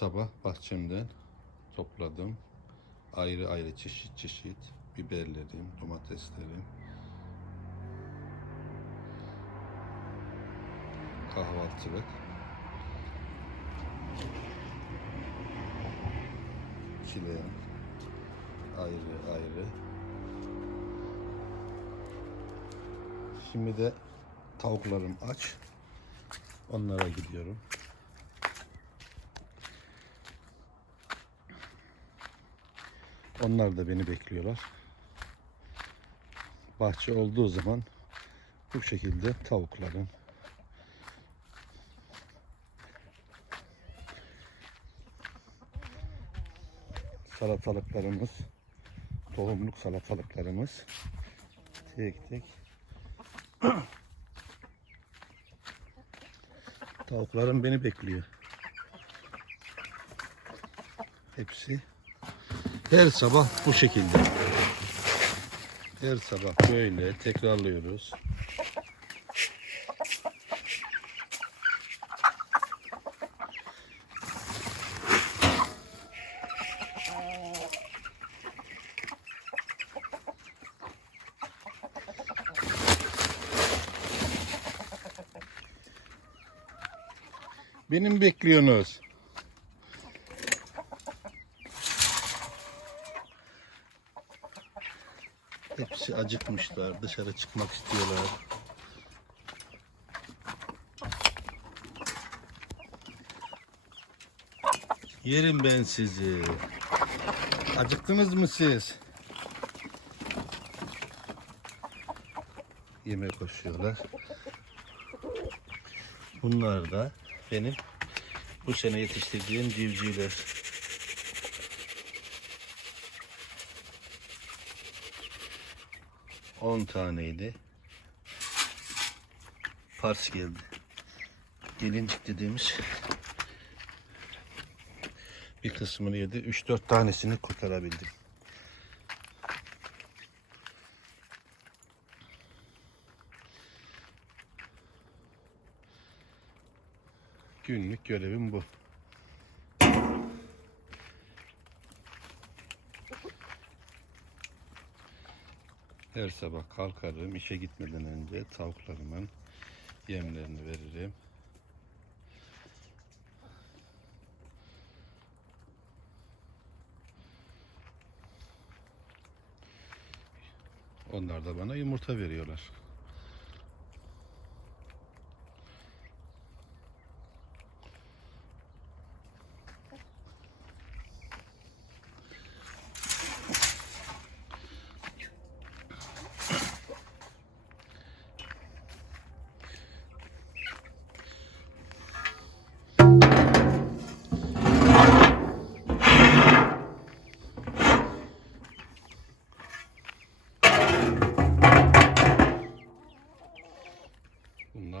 sabah bahçemden topladım. Ayrı ayrı çeşit çeşit biberlerim, domateslerim. Kahvaltılık. Çileğim. Ayrı ayrı. Şimdi de tavuklarım aç. Onlara gidiyorum. Onlar da beni bekliyorlar. Bahçe olduğu zaman bu şekilde tavukların salatalıklarımız tohumluk salatalıklarımız tek tek tavuklarım beni bekliyor. Hepsi her sabah bu şekilde. Her sabah böyle tekrarlıyoruz. Benim bekliyorsunuz. Hepsi acıkmışlar. Dışarı çıkmak istiyorlar. Yerim ben sizi. Acıktınız mı siz? Yemek koşuyorlar. Bunlar da benim bu sene yetiştirdiğim civcivler. On taneydi. Pars geldi. Gelincik dediğimiz bir kısmını yedi. 3-4 tanesini kurtarabildim. Günlük görevim bu. Her sabah kalkarım işe gitmeden önce tavuklarımın yemlerini veririm. Onlar da bana yumurta veriyorlar.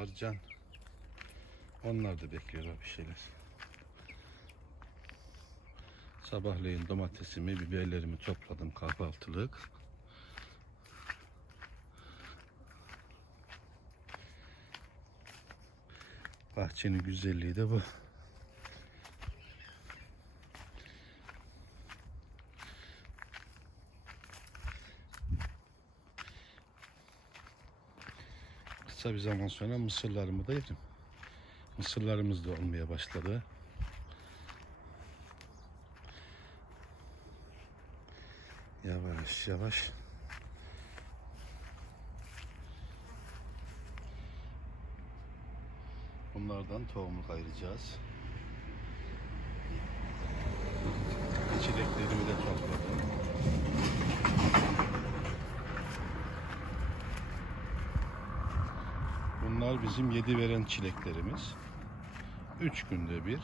Bunlar can. Onlar da bekliyorlar bir şeyler. Sabahleyin domatesimi, biberlerimi topladım kahvaltılık. Bahçenin güzelliği de bu. Kısa bir zaman sonra mısırlarımı da yedim. Mısırlarımız da olmaya başladı. Yavaş yavaş. Bunlardan tohumluk ayıracağız. Çileklerimi de topladım. Bunlar bizim yedi veren çileklerimiz. Üç günde bir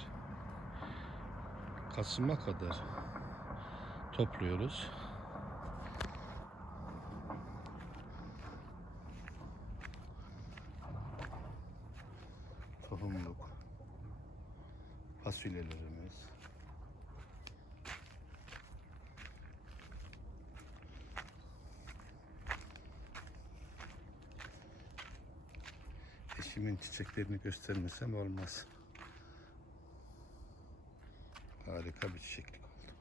Kasım'a kadar topluyoruz. Tohumluk fasulyelerimiz. Eşimin çiçeklerini göstermesem olmaz. Harika bir çiçeklik oldu.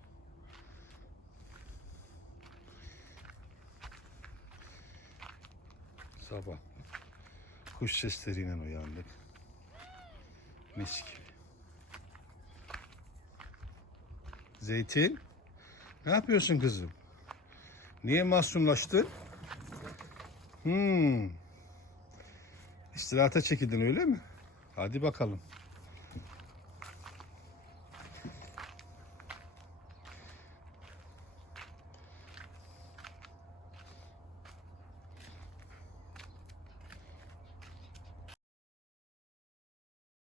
Sabah kuş sesleriyle uyandık. Mis gibi. Zeytin, ne yapıyorsun kızım? Niye mahzunlaştın? Hmm. İstirahata çekildin öyle mi? Hadi bakalım.